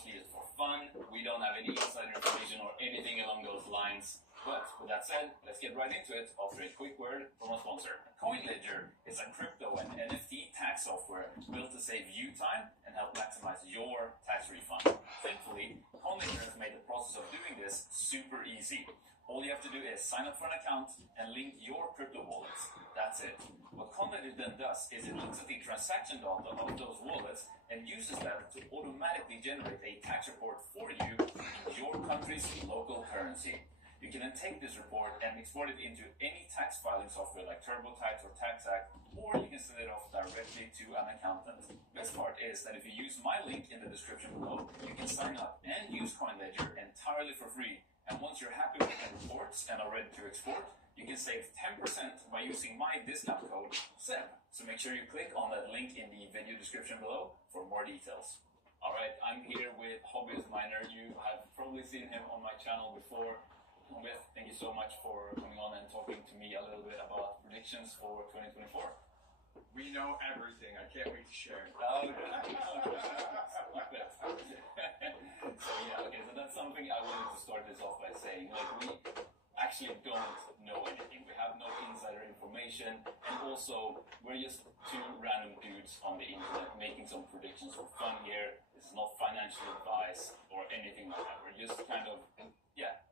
mostly just for fun. We don't have any insider information or anything along those lines. But with that said, let's get right into it after a quick word from our sponsor. CoinLedger is a crypto and NFT tax software built to save you time and help maximize your tax refund. Thankfully, CoinLedger has made the process of doing this super easy. All you have to do is sign up for an account and link your crypto wallets. That's it. What CoinLedger then does is it looks at the transaction data of those wallets and uses that to automatically generate a tax report for you in your country's local currency. You can then take this report and export it into any tax filing software like TurboTax or TaxAct, or you can send it off directly to an accountant. Best part is that if you use my link in the description below, you can sign up and use CoinLedger entirely for free. And once you're happy with the reports and are ready to export, you can save 10% by using my discount code SEB. So make sure you click on that link in the video description below for more details. Alright, I'm here with Hobbyist Miner. You have probably seen him on my channel before. Hobbyist, thank you so much for coming on and talking to me a little bit about predictions for 2024. We know everything. I can't wait to share. Oh, good. So yeah, okay, so that's something I wanted to start this off by saying. Like, we actually don't know anything. We have no insider information, and also we're just two random dudes on the internet making some predictions for fun here. This is not financial advice or anything like that. We're just kind of, yeah,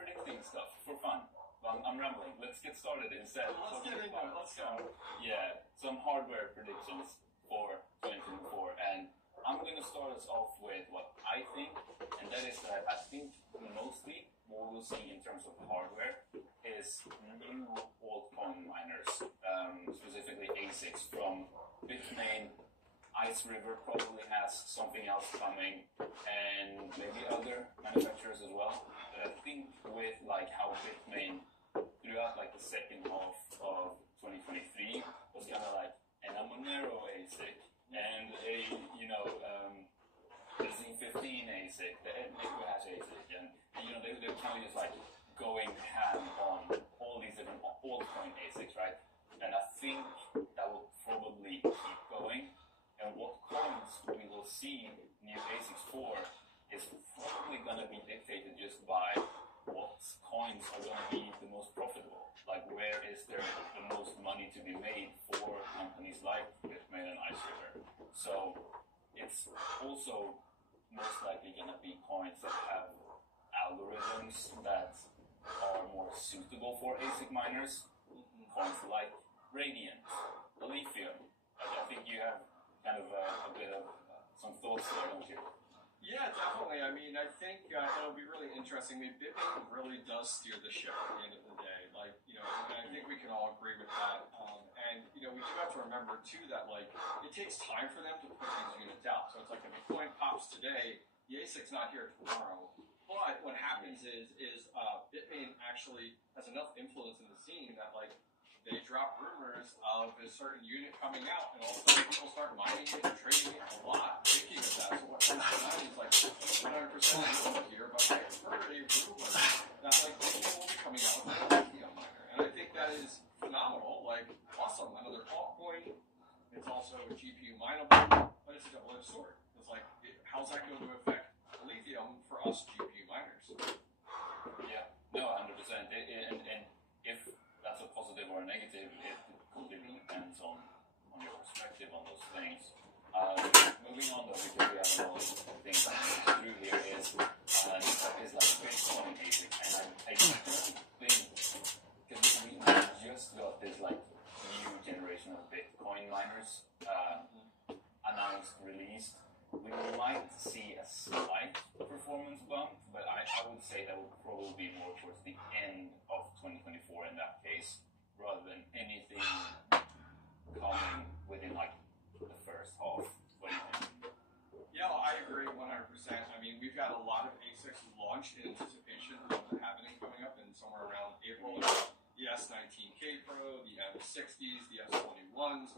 predicting stuff for fun. I'm rambling. Let's get started instead. Let's get into it. Let's go. Yeah, some hardware predictions for 2024, and I'm going to start us off with what I think, and that is that I think mostly what we'll see in terms of hardware is new altcoin miners, specifically ASICs from Bitmain. Ice River probably has something else coming, and maybe other manufacturers as well. But I think with like how Bitmain throughout like the second half of 2023 was kind of like an Monero ASIC and a the Z15 ASIC, the Equihash ASIC, and they're kind of just like going ham on all these different altcoin ASICs, right? And I think that will probably keep going. And what coins we will see new ASICs for is probably going to be dictated just by what coins are going to be the most profitable. Like, where is there the most money to be made for companies like Bitmain and Ice River? So it's also most likely going to be coins that have algorithms that are more suitable for ASIC miners. Coins like Radiant, Lithium. I think you have kind of a bit of some thoughts there, don't you? Yeah, definitely. I mean, I think it'll be really interesting. I mean, Bitmain really does steer the ship at the end of the day. Like, and I think we can all agree with that. And, we do have to remember, too, that, like, it takes time for them to put these units out. So it's like if a coin pops today, the ASIC's not here tomorrow. But what happens is Bitmain actually has enough influence in the scene that, like, they drop rumors of a certain unit coming out, and all of a sudden people start mining it and trading it a lot, thinking of that. So what comes to mind is like 100% here, but I heard a rumor that like people will be coming out with a lithium miner, and I think that is phenomenal. Like, awesome, another altcoin. It's also GPU mineable, but it's a double-edged sword. It's like, how's that going to affect lithium for us GPU miners? Yeah, no, 100%. And if that's a positive or a negative, it completely depends on your perspective on those things. Moving on though, because we have a lot of things to go through here, is like Bitcoin ASIC, and I think, because we just got this like new generation of Bitcoin miners announced, released. We would like to see a slight performance bump, but I would say that would probably be more towards the end of 2024 in that case, rather than anything coming within like the first half. What do you think? Yeah, I agree 100%. I mean, we've got a lot of ASICs launched in anticipation of the happening coming up in somewhere around April. The S19K Pro, the M60s, the S21s,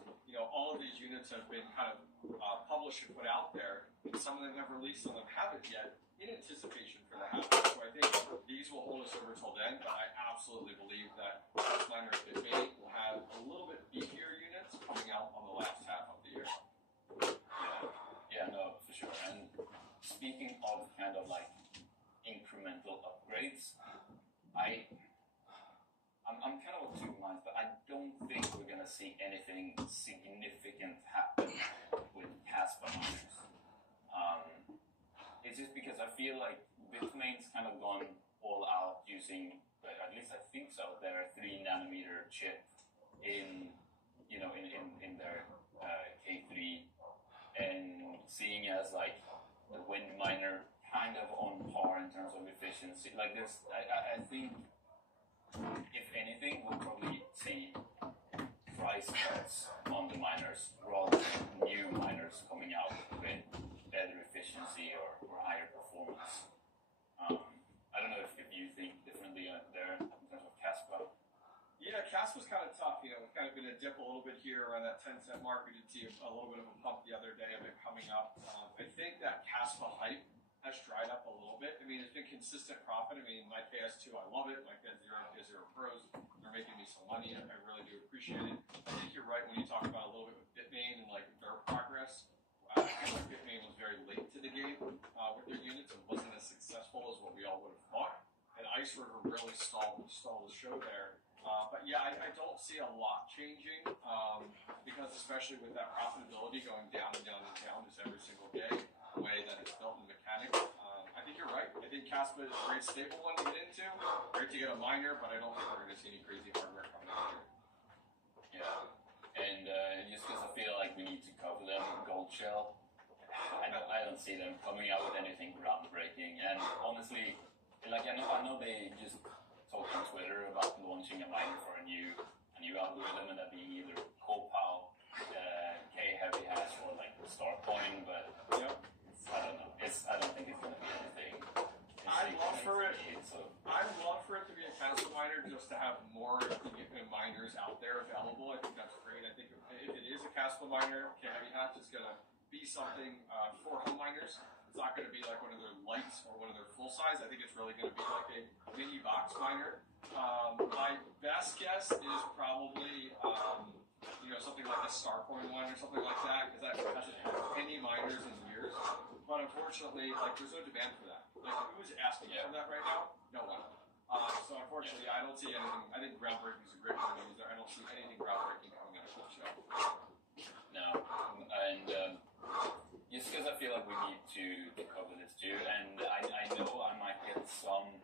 all of these units have been kind of published and put out there, and some of them have released, some of them haven't yet, in anticipation for that happening. So I think these will hold us over till then, but I absolutely believe that house miners Bitmain will have a little bit beefier units coming out on the last half of the year. Yeah, no, for sure. And speaking of kind of like incremental upgrades, I'm kind of of two minds, but I don't think we're gonna see anything significant happen with Caspa miners. It's just because I feel like Bitmain's kind of gone all out using, at least I think so, their 3nm chip in their K3, and seeing as like the wind miner kind of on par in terms of efficiency. Like this, I think if anything, we'll probably see price cuts on the miners rather than new miners coming out with better efficiency or higher performance. I don't know if you think differently there in terms of Caspa. Yeah, Caspa's kind of tough. It's kind of been a dip a little bit here around that 10-cent mark. We did see a little bit of a pump the other day of it coming up. I think that Caspa hype has dried up a little bit. I mean, it's been consistent profit. I mean, my KS2, I love it. My KS0 Pros, they're making me some money. I really do appreciate it. I think you're right when you talk about a little bit with Bitmain and like their progress. I feel like Bitmain was very late to the game with their units and wasn't as successful as what we all would have thought. And Ice River really stalled the show there. But yeah, I don't see a lot changing because especially with that profitability going down and down and down just every single day, the way that it's built in mechanics. I think you're right. I think Caspa is a great stable one to get into. Great to get a miner, but I don't think we're going to see any crazy hardware coming out here. Yeah, and just because I feel like we need to cover them, Gold Shell, I don't see them coming out with anything groundbreaking. And honestly, like I know they just talked on Twitter about launching a miner for a new algorithm, and that being either Copal, K heavy hash, or like Starcoin, but yep. I don't know. I don't think it's going to be anything. I'd love for it. So. I'd love for it to be a Caspa miner, just to have more miners out there available. I think that's great. I think if it is a Caspa miner, K heavy hash is going to be something for home miners. It's not going to be like one of their lights or one of their full size. I think it's really going to be like a mini box miner. My best guess is probably something like a Starcoin one or something like that, because that hasn't had any miners in years. But unfortunately, like there's no demand for that. Like who's asking for that right now? No one. So unfortunately, I don't see anything. I think groundbreaking is a great word to use there. I don't see anything groundbreaking coming out of the show. No, and just because I feel like we need to cover this too, and I know I might get some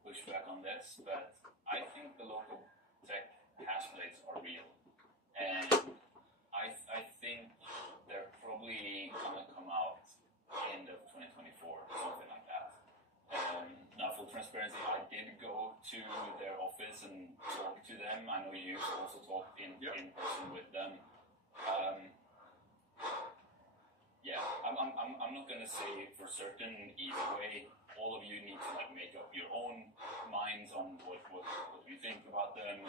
pushback on this, but I think the local tech hash blades are real, and I think they're probably gonna come out end of 2024, something like that. Now, full transparency, I did go to their office and talk to them. I know you also talked in person with them. Yeah, I'm not gonna say for certain either way. All of you need to like make up your own minds on what you think about them.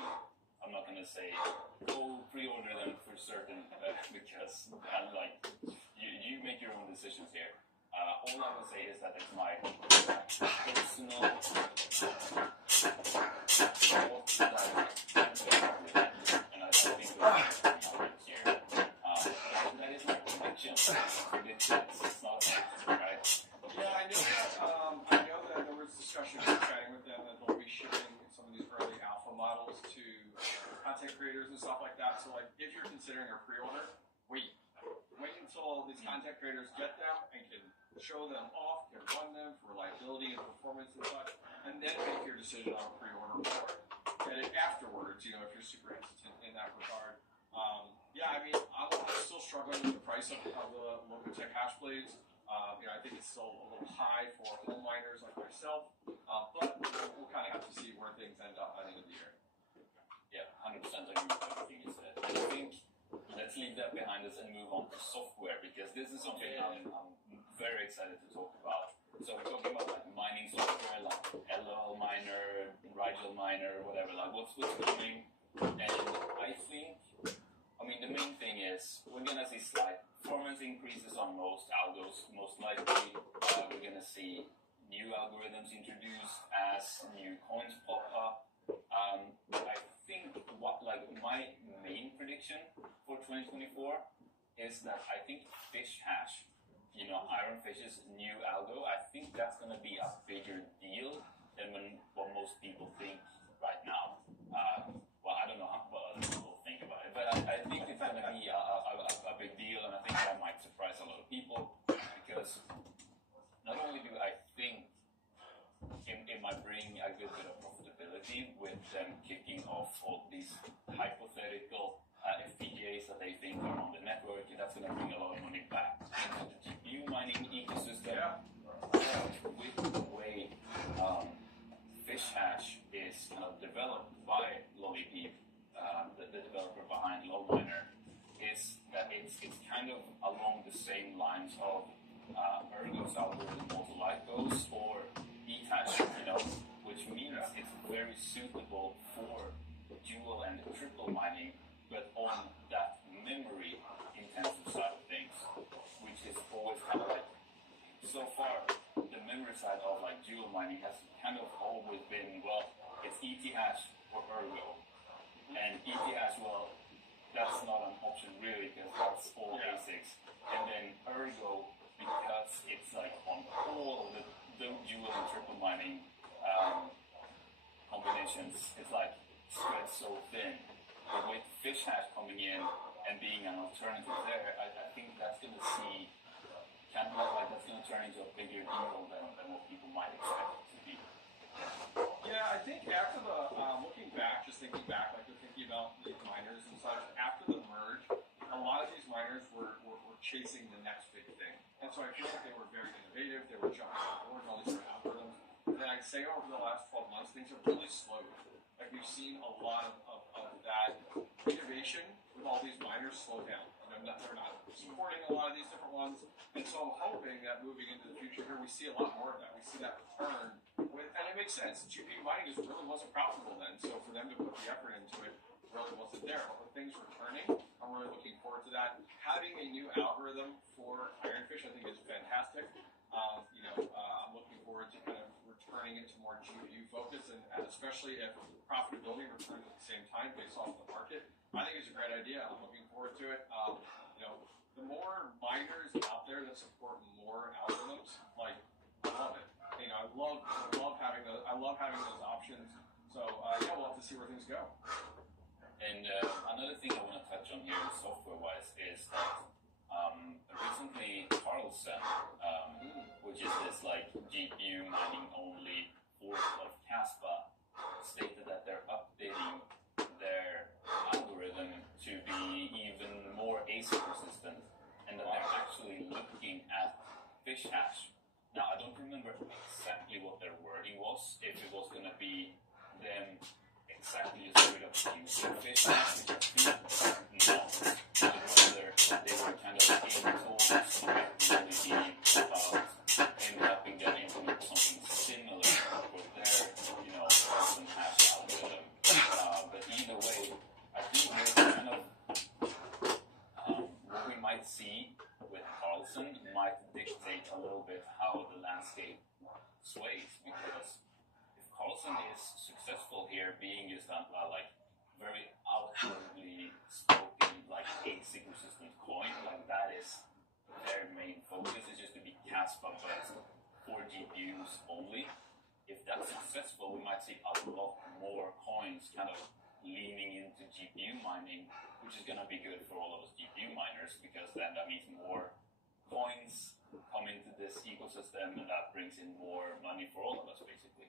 I'm not gonna say go pre-order them for certain because you make your own decisions here. All I will say is that it's my personal and I think here. That is my prediction. It's not right. Yeah, I know that there was discussion chatting with them that they'll be shipping some of these early alpha models to content creators and stuff like that. So like if you're considering a pre-order, wait until these content creators get them and can show them off, can run them for reliability and performance and such, and then make your decision on a pre-order or get it afterwards, if you're super interested in that regard. Yeah, I mean, I'm still struggling with the price of the local tech hash blades. I think it's still a little high for home miners like myself, but we'll kind of have to see where things end up by the end of the year. Yeah, 100% agree with everything you said. I think let's leave that behind us and move on to software, because this is something I'm very excited to talk about. So we're talking about like mining software, like LOL miner, Rigel miner, whatever, like what's coming. And I think, the main thing is we're gonna see slight performance increases on most algos. Most likely, we're gonna see new algorithms introduced as new coins pop up. I think my main prediction for 2024 is that I think Fish Hash Iron Fish's new algo, I think that's going to be a bigger deal than what most people think right now. Well, I don't know what other people think about it, but I think it's going to be a big deal, and I think that might surprise a lot of people, because not only do I think it might bring a good bit of profitability with them kicking off all these hypothetical FPGAs that they think are on the network, and that's going to bring a lot of money back into the GPU mining ecosystem. With the way Fish Hash is kind of developed by Lollypeep, the developer behind LowMiner, is that it's kind of along the same lines of Ergo's algorithm, also Lycos, or EThash, which means it's very suitable for dual and triple mining, but on that memory intensive side of things, which is always kind of like, so far, the memory side of like dual mining has kind of always been, well, it's EThash or Ergo. And EThash, well, that's not an option really, because that's all ASICs. And then Ergo, because it's like on all the dual and triple mining combinations, it's like spread so thin. But with Fish Hash coming in and being an alternative there, I think that's going to see, kind of like that's going to turn into a bigger deal than what people might expect it to be. Yeah, I think after the, looking back, just thinking back, like we're thinking about the miners and such, after the merge, a lot of these miners were chasing the next big thing. And so I feel like they were very innovative, they were jumping on board, all these different algorithms. And then I'd say over the last 12 months, things have really slowed. Like we've seen a lot of that innovation with all these miners slow down. They're not supporting a lot of these different ones. And so I'm hoping that moving into the future here, we see a lot more of that. We see that return. And it makes sense. GPU mining really wasn't profitable then. So for them to put the effort into it really wasn't there. But with things returning, I'm really looking forward to that. Having a new algorithm for Ironfish, I think, is fantastic. I'm looking forward to kind of returning it to more GPU focus, and especially if profitability returns at the same time based off the market. I think it's a great idea. I'm looking forward to it. The more miners out there that support more algorithms, like, I love it. I love having those options. So we'll have to see where things go. And another thing I want to touch on here, software-wise, is that recently Carlson, which is this like GPU mining only fork of Caspa, stated that they're updating their algorithm to be even more ASIC resistant, and that they're actually looking at Fish Hash. Now, I don't remember exactly what their wording was, if it was going to be them exactly just straight up using Fish Hash, which I think not, but whether they were kind of aiming towards really in helping them implement something similar for their, Carlson hash algorithm. But either way, I think there's kind of what we might see with Carlson might dictate a little bit how the landscape sways, because if Carlson is successful here, being just a like very outwardly spoken like ASIC resistant coin, like that is their main focus, is just to be Caspa but for GPUs only. If that's successful, we might see a lot more coins kind of leaning into GPU mining, which is going to be good for all of us GPU miners, because then that means more coins come into this ecosystem, and that brings in more money for all of us, basically.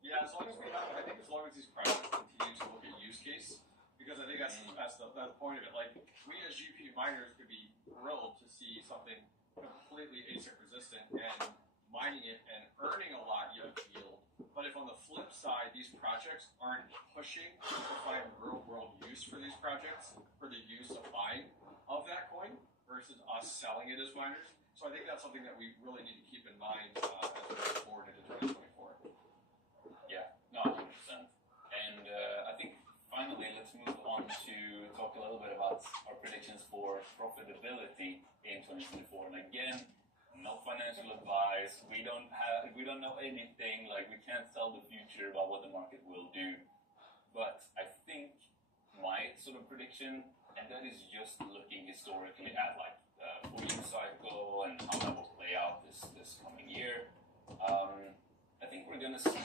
Yeah, as long as these projects continue to look at use case, because I think that's the point of it. Like, we as GPU miners could be thrilled to see something completely ASIC resistant and mining it and earning a lot of yield. But if on the flip side, these projects aren't pushing to find real world use for these projects, for the use of buying of that coin versus us selling it as miners. So I think that's something that we really need to keep in mind as we move forward into 2024. Yeah, no, 100%. And I think finally, let's move on to talk a little bit about our predictions for profitability in 2024. And again, no financial advice. We don't know anything. Like, we can't tell the future about what the market will do. But I think my sort of prediction, and that is just looking historically at like 4-year cycle and how that will play out this coming year. I think we're going to see,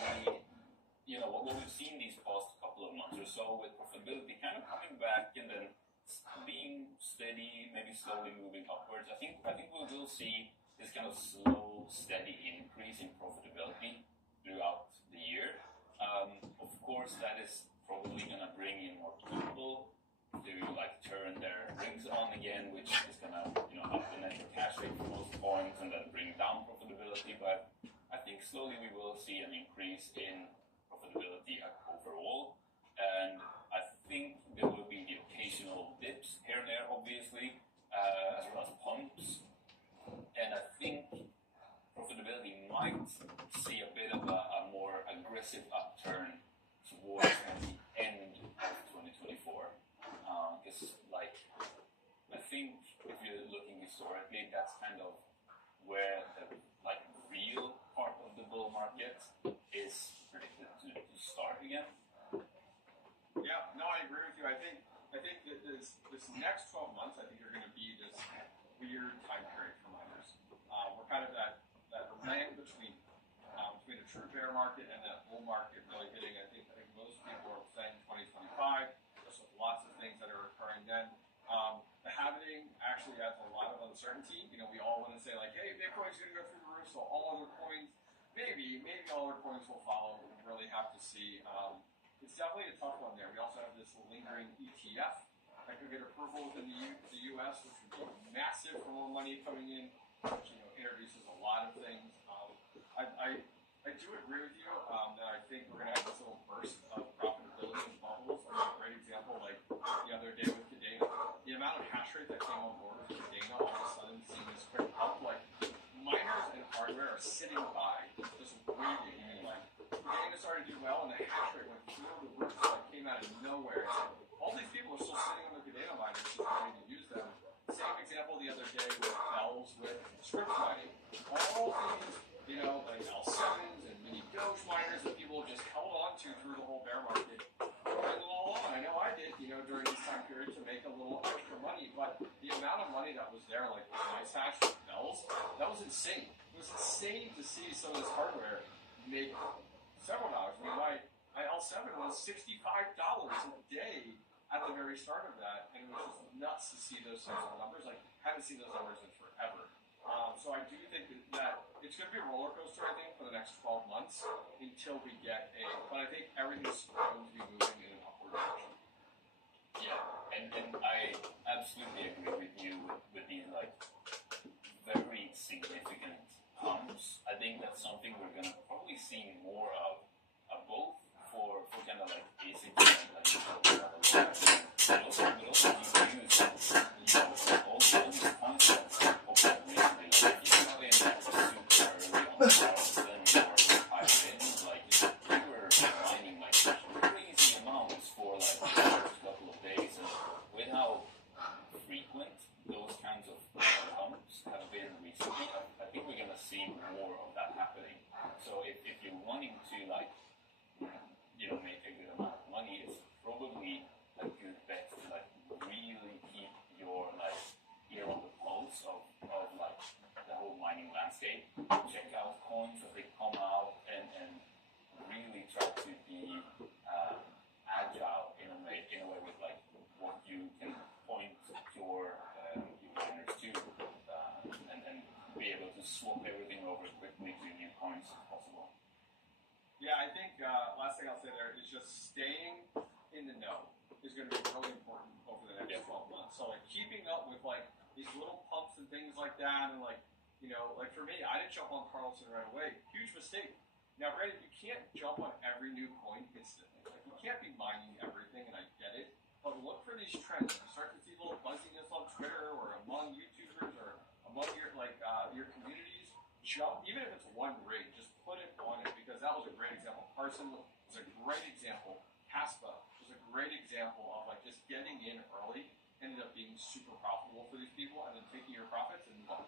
what we've seen these past couple of months or so with profitability kind of coming back and then being steady, maybe slowly moving upwards. I think we will see this kind of slow, steady increase in profitability throughout the year. Of course, that is probably going to bring in more people to turn their rigs on again, which is going to up the net cash rate for most points and then bring down profitability. But I think slowly we will see an increase in profitability overall, and I think there will be the occasional dips here and there, obviously, as well as pumps. And I think profitability might see a bit of a more aggressive upturn towards the end of 2024. Because, I think if you're looking historically, that's kind of where the real part of the bull market is predicted to start again. Yeah, no, I agree with you. I think that this next 12 months, I think are going to be this weird time period for miners. We're kind of that land between a true bear market and that bull market really hitting. I think most people are saying 2025. There's lots of things that are occurring then. The halving actually adds a lot of uncertainty. We all want to say hey, Bitcoin's going to go through the roof, so all other coins, maybe all other coins will follow. We really have to see. It's definitely a tough one there. We also have this lingering ETF that could get approval within the U.S., which would be massive for more money coming in, which introduces a lot of things. I do agree with you that I think we're going to have this little burst of profitability and bubbles. A great example, the other day with Cadena, the amount of hash rate that came on board with Cadena, all of a sudden seeing this quick up, miners and hardware are sitting by, just waiting. Cadena started to do well, and the hash rate went through the roof, came out of nowhere. All these people are still sitting on the Cadena miners, just waiting to use them. Same example the other day with Bells with script mining. All these, L7s and mini Doge miners that people just held on to through the whole bear market. And all along, I know I did, during this time period to make a little extra money, but the amount of money that was there, nice hash with Bells, that was insane. It was insane to see some of this hardware make several dollars. My L7 was $65 a day at the very start of that, and it was just nuts to see those sorts of numbers. Haven't seen those numbers in forever. So I do think that it's going to be a roller coaster, I think, for the next 12 months until we get but I think everything's going to be moving in an upward direction. Yeah, and I absolutely agree with you with these very significant pumps. I think that's something we're going to probably see more of, both for kind of basic but also GPUs. All those concepts of recently, in super early on Charleston or Python, we were mining crazy amounts for the first couple of days, and with how frequent those kinds of pumps have been recently, I think we're going to see more of that happening. So if you're wanting to make a good amount of money, it's probably a good bet to really keep your ear on the pulse of the whole mining landscape. Check out coins as they come out and really try to be agile in a way with what you can point your miners to and be able to swap everything over quickly to new coins if possible. Yeah, I think last thing I'll say there is just staying in the know is going to be really important over the next 12 months. So keeping up with these little pumps and things like that, and for me, I didn't jump on Carlson right away. Huge mistake. Now, granted, you can't jump on every new coin instantly. You can't be mining everything, and I get it. But look for these trends. You start to see little buzziness on Twitter or among YouTubers or among your your communities. Jump, even if it's one rig, just put it on it, because that was a great example. Carson was a great example. Caspa was a great example of just getting in early, ended up being super profitable for these people, and then taking your profits and move on.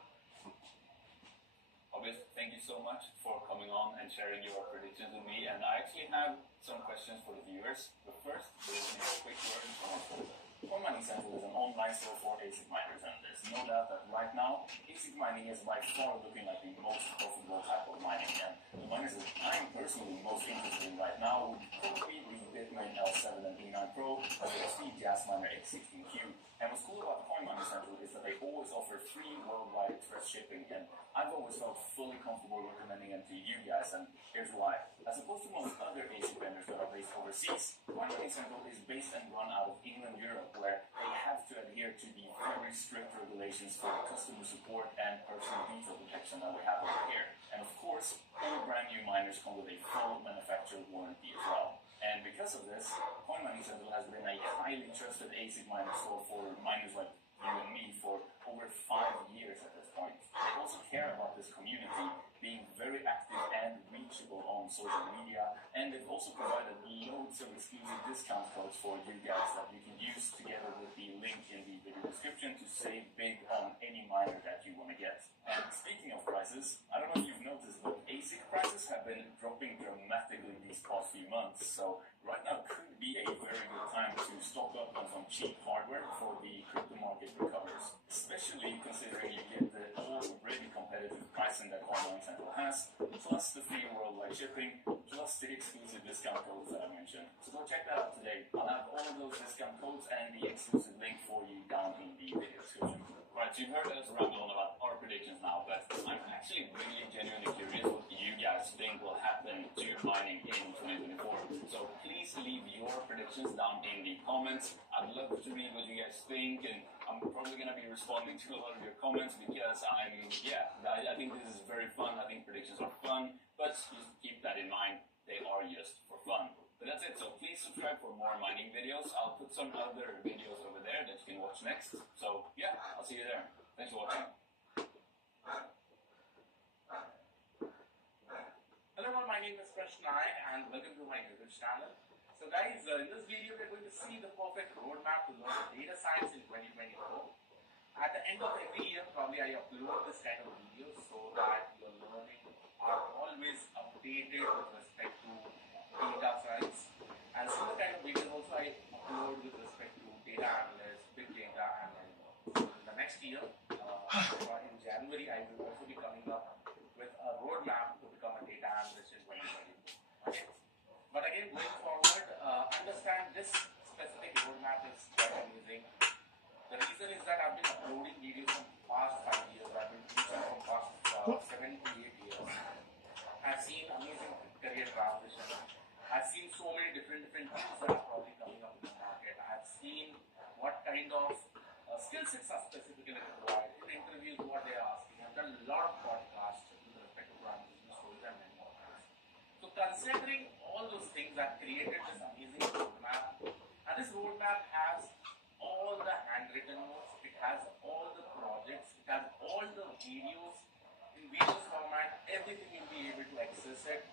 Obviously, thank you so much for coming on and sharing your predictions with me. And I actually have some questions for the viewers. But first, there's a quick word from our sponsor. Coin Mining Central is an online store for ASIC miners, and there's no doubt that right now, ASIC mining is by far looking like the most profitable type of mining. And the miners that I'm personally most interested in right now would probably be the Bitmain L7 and E9 Pro, as well as the Gasminer X16Q. And what's cool about Coin Mining Central is that they always offer free worldwide express shipping, and I've always felt fully comfortable recommending them to you guys, and here's why. As opposed to most other ASIC vendors that are based overseas, Coin Mining Central is based and run out of England, Europe, where they have to adhere to the very strict regulations for customer support and personal detail protection that we have over here. And of course, all brand new miners come with a full manufacturer warranty as well. And because of this, Coin Mining Central has been a highly trusted ASIC miner store for miners like you and me for over 5 years at this point. They also care about this community, being very active and reachable on social media, and they've also provided loads of exclusive discount codes for you guys that you can use together with the link in the video description to save big on any miner that you want to get. And speaking of prices, I don't know if you've noticed, but ASIC prices have been dropping dramatically these past few months, so right now could be a very good time to stock up on some cheap hardware before the crypto market recovers, especially considering you get the already competitive pricing that Coin Mining Central has, plus the free worldwide shipping, plus the exclusive discount codes that I mentioned. So go check that out today. I'll have all of those discount codes and the exclusive link for you down in the video description. Right, so you've heard us ramble on about our predictions now, but I'm actually really genuinely curious what you guys think will happen to mining in 2024. So please leave your predictions down in the comments. I'd love to read what you guys think, and I'm probably going to be responding to a lot of your comments because I think this is very fun. I think predictions are fun, but just keep that in mind. They are just for fun. But that's it, so please subscribe for more mining videos. I'll put some other videos over there that you can watch next. So yeah, I'll see you there. Thanks for watching. Hello everyone, my name is Krishnai and welcome to my YouTube channel. So guys, in this video we're going to see the perfect roadmap to learn data science in 2024. At the end of every year, probably I upload this kind of videos so that your learning are always updated with respect to data science. And similar kind of videos also I upload with respect to data analysts, big data, and more. So in the next year, in January, I will also be coming up with a roadmap to become a data analyst in 2024. Okay? But again, going forward, understand this specific roadmap is quite amazing. The reason is that I've been uploading videos from past 5 years. I've been teaching from past 7 to 8 years. I've seen amazing career transition. I've seen so many different tools that are probably coming up in the market. I've seen what kind of skill sets are specifically required in interviews, what they're asking. I've done a lot of podcasts with respect to transition stories and many more things. So considering all those things, I've created this amazing roadmap. And this roadmap has all the handwritten notes, it has all the projects, it has all the videos in videos format, everything you'll be able to access it.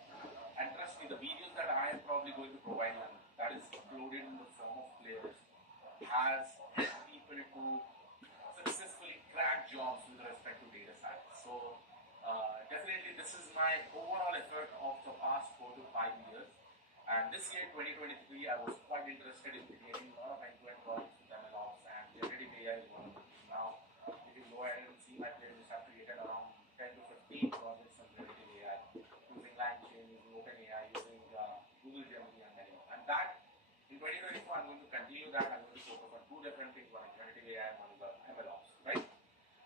And trust me, the videos that I am probably going to provide you, that is uploaded in the form of playlist, has helped people to successfully crack jobs with respect to data science. So definitely this is my overall effort of the past 4 to 5 years. And this year, 2023, I was quite interested in creating a lot of end-to-end projects with MLOps, and generative AI is one of them. Now, if you go ahead and see my playlist, I've created around 10 to 15 projects on generative AI, using LangChain, using OpenAI, using Google Gemini, and many more. And that, in 2024, I'm going to continue that. I'm going to focus on 2 different things, one is generative AI and one is MLOps, right?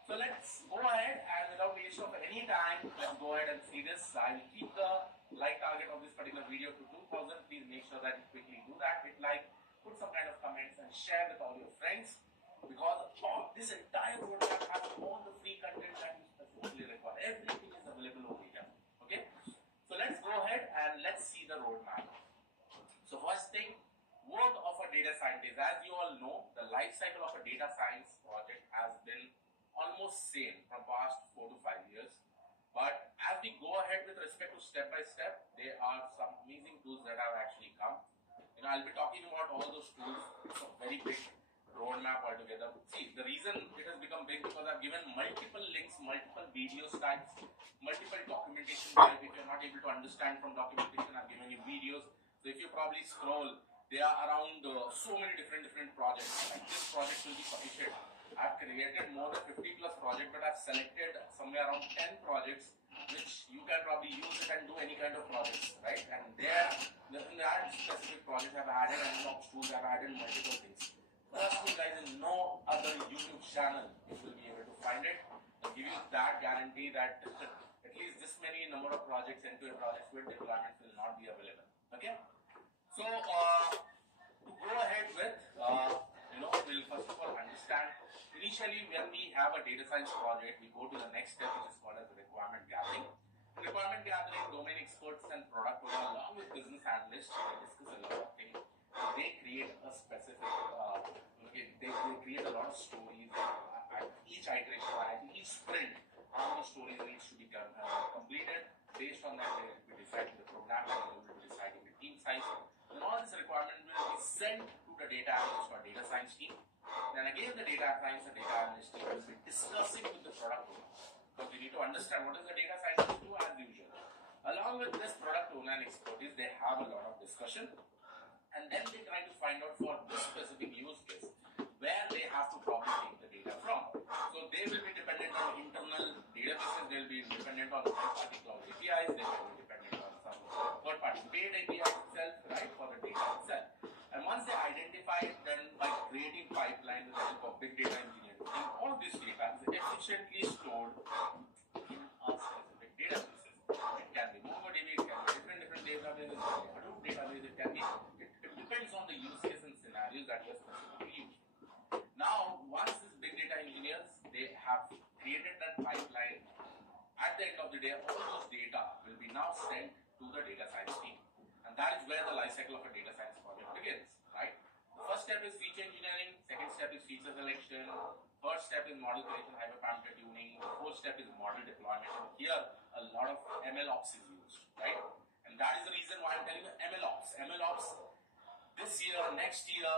So let's go ahead, and without wasting of any time, let's go ahead and see this. I will keep the like target of this particular video to 2,000. Please make sure that you quickly do that. Hit like, put some kind of comments, and share with all your friends, because this entire roadmap has all the free content that you specifically require. Everything is available over here. Okay? So let's go ahead and let's see the roadmap. So first thing, work of a data scientist. As you all know, the life cycle of a data science project has been almost same from past 4 to 5 years. But as we go ahead with respect to step by step, there are some amazing tools that have actually come. I'll be talking about all those tools. It's a very big roadmap altogether. See, the reason it has become big because I've given multiple links, multiple videos types, multiple documentation types. If you're not able to understand from documentation, I've given you videos. So if you probably scroll They are around so many different projects. Like this project will be sufficient. I've created more than 50 plus projects, but I've selected somewhere around 10 projects which you can probably use it and do any kind of projects, right? And there, in that specific project, I've added analog tools, I've added multiple things. Trust me guys, in no other YouTube channel you will be able to find it. I'll give you that guarantee that at least this many number of projects, end-to-end projects with deployments will not be available. Okay? So, to go ahead with, we'll first of all understand. Initially, when we have a data science project, we go to the next step, which is called as requirement gathering. In requirement gathering, domain experts and product owners, along with business analysts, they discuss a lot of things. They create a specific, they create a lot of stories at each iteration, at each sprint. How many stories needs to be completed. Based on that, they will be deciding the program, and they will be deciding the team size. And all this requirement will be sent to the data analyst or data science team. Then again, the data science and data analyst team will be discussing with the product owner. Because we need to understand what does the data scientist do as usual. Along with this product owner and expertise, they have a lot of discussion. And then they try to find out for this specific use case where they have to probably take the data from. So they will be dependent on internal databases, they will be dependent on third-party cloud APIs, they will be dependent on some third-party paid APIs itself, right, for the data itself. And once they identify it, then by creating pipeline with the help of big data engineering, and all this data is efficiently stored in a specific databases. It can be MongoDB, it can be different databases, Hadoop database, it can be, it depends on the use case and scenarios that you are specifically using. Now, once these big data engineers, they have created that pipeline, at the end of the day, all those data will be now sent to the data science team. And that is where the life cycle of a data science project begins, right? The first step is feature engineering, second step is feature selection, third step is model creation, hyperparameter tuning, the fourth step is model deployment. And here, a lot of MLOps is used, right? And that is the reason why I'm telling you MLOps. MLOps, this year, next year,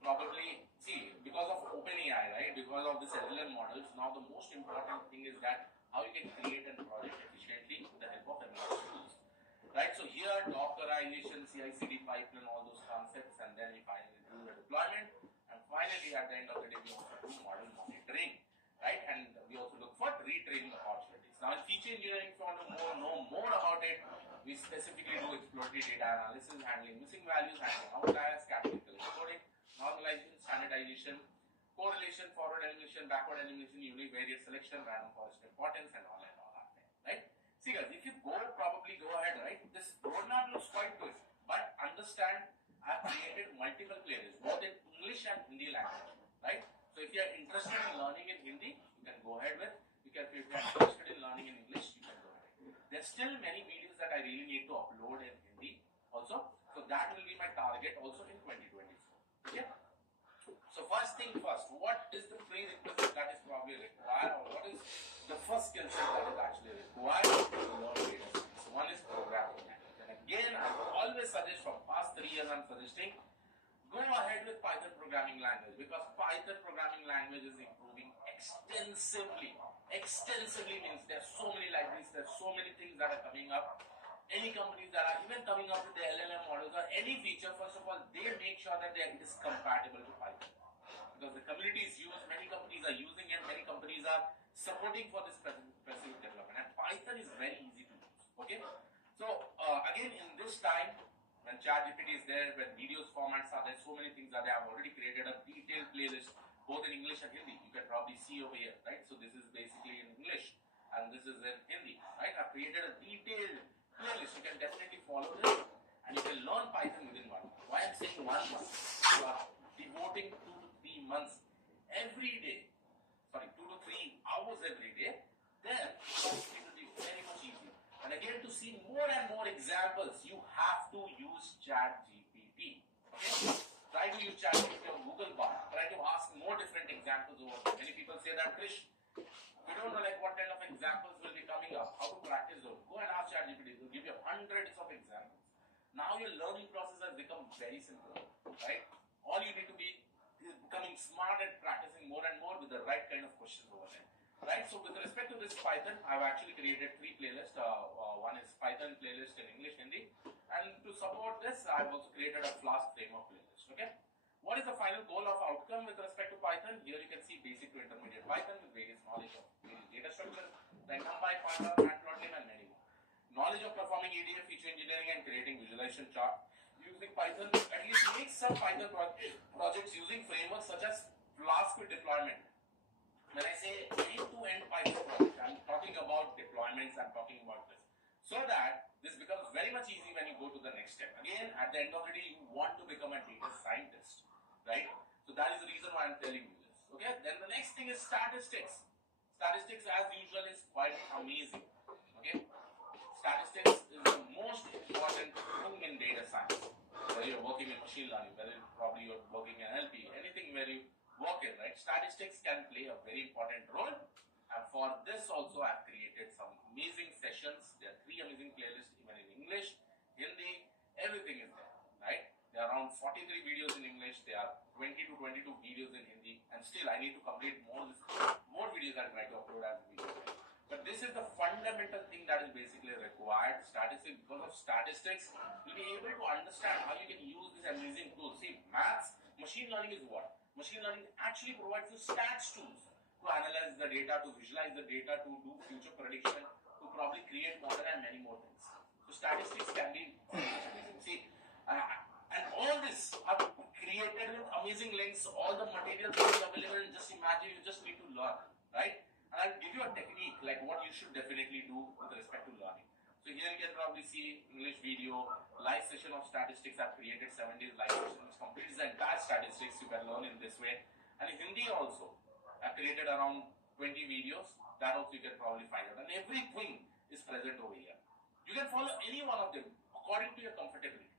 probably, see, because of OpenAI, right, because of this LLM models, now the most important thing is that how you can create a project efficiently with the help of MLOps tools. Right, so here Dockerization, CI/CD pipeline, all those concepts, and then we finally do the deployment, and finally at the end of the day we also do model monitoring, right, and we also look for retraining opportunities. Now in feature engineering, if you want to know more about it, we specifically do exploratory data analysis, handling missing values, handling outliers, categorical encoding, normalization, standardization, correlation, forward elimination, backward elimination, univariate selection, random forest importance, and all that, right? See guys, if you probably go ahead, right, this roadmap looks quite good, but understand I've created multiple playlists, both in English and Hindi language, right? So if you are interested in learning in Hindi, you can go ahead with, if you are interested in learning in English, you can go ahead. There's still many videos that I really need to upload in Hindi also, so that will be my target also in 2024, okay? So first thing first, what is the prerequisite that is probably required, or what is the first skill set that is actually required to learn data science? One is programming language. And again, I always suggest, from past 3 years I'm suggesting, go ahead with Python programming language, because Python programming language is improving extensively. Extensively means there's so many libraries, there's so many things that are coming up. Any companies that are even coming up with the LLM models or any feature, first of all, they make sure that it is compatible to Python. Because the community is used, many companies are using it, many companies are supporting for this specific development. And Python is very easy to use, okay? So, again, in this time, when ChatGPT is there, when videos formats are there, so many things are there. I've already created a detailed playlist, both in English and Hindi. You can probably see over here, right? So this is basically in English, and this is in Hindi, right? I've created a detailed playlist. You can definitely follow this, and you can learn Python within 1 month. Why I'm saying 1 month? You are devoting 2 to 3 months every day. Sorry, 2 to 3 hours every day. Then it will be very much easier. And again, to see more and more examples, you have to use ChatGPT. Okay? Try to use ChatGPT or Google Bard. Try to ask more different examples over there. Many people say that, Krish, we don't know like what kind of examples will be coming up, how to practice those. Go and ask ChatGPT. It will give you hundreds of examples. Now your learning process has become very simple, right? All you need to be is becoming smart at practicing more and more with the right kind of questions over there, right? So with respect to this Python, I've actually created 3 playlists. One is Python playlist in English, Hindi, and to support this, I've also created a Flask framework playlist. Okay. What is the final goal of outcome with respect to Python? Here you can see basic to intermediate Python with various knowledge of various data structures like NumPy, Panda, Matplotlib, and many more. Knowledge of performing EDA, feature engineering, and creating visualization chart using Python. At least make some Python projects using frameworks such as Flask with deployment. When I say end-to-end Python project, I'm talking about deployments, I'm talking about this. So that this becomes very much easy when you go to the next step. Again, at the end of the day, you want to become a data scientist, right? So that is the reason why I'm telling you this. Okay, then the next thing is statistics. Statistics, as usual, is quite amazing. Okay, statistics is the most important thing in data science. Whether you're working in machine learning, whether probably you're working in NLP, anything where you work in, right? Statistics can play a very important role. And for this also, I've created some amazing sessions. There are 3 amazing playlists, even in English, Hindi, everything is there, right? There are around 43 videos in English. There are 20 to 22 videos in Hindi. And still, I need to complete more videos I'll try to upload as videos. But this is the fundamental thing that is basically required. Statistics, because of statistics, you'll be able to understand how you can use this amazing tool. See, maths, machine learning is what? Machine learning actually provides you stats tools to analyze the data, to visualize the data, to do future prediction, to probably create model and many more things. So statistics can be amazing. See, and all this are created with amazing links. All the materials are available. Just imagine, you just need to learn, right? And I'll give you a technique like what you should definitely do with respect to learning. So here you can probably see English video, live session of statistics. I've created 7 days live session which completes the entire statistics. You can learn in this way. And in Hindi also, I've created around 20 videos. That also you can probably find out. And everything is present over here. You can follow any one of them according to your comfortability,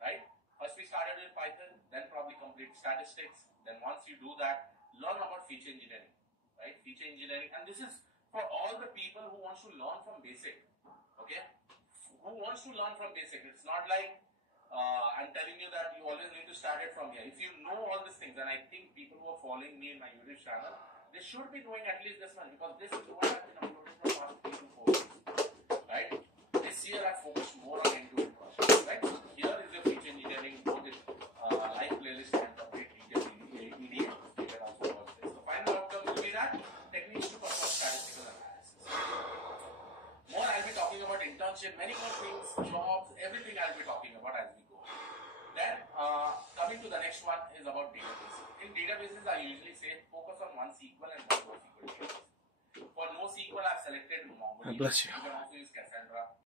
right? First we started with Python, then probably complete statistics. Then once you do that, learn about feature engineering, right? Feature engineering. And this is for all the people who wants to learn from basic, okay? Who wants to learn from basic. It's not like I'm telling you that you always need to start it from here. If you know all these things, and I think people who are following me in my YouTube channel, they should be knowing at least this much, because this is what I've been uploading for the past 3 to 4 years, right? This year I focused more on end-to-end projects, right? Here is the feature engineering, both in live playlist and complete detailed EDA. You can also watch this. The final outcome will be that techniques to perform statistical analysis. More I'll be talking about internship, many more things, jobs, everything I'll be talking about as we go. Then coming to the next one is about databases. In databases, I usually say focus on one SQL and one NoSQL database. For NoSQL, I've selected Mongo. You can also use Cassandra.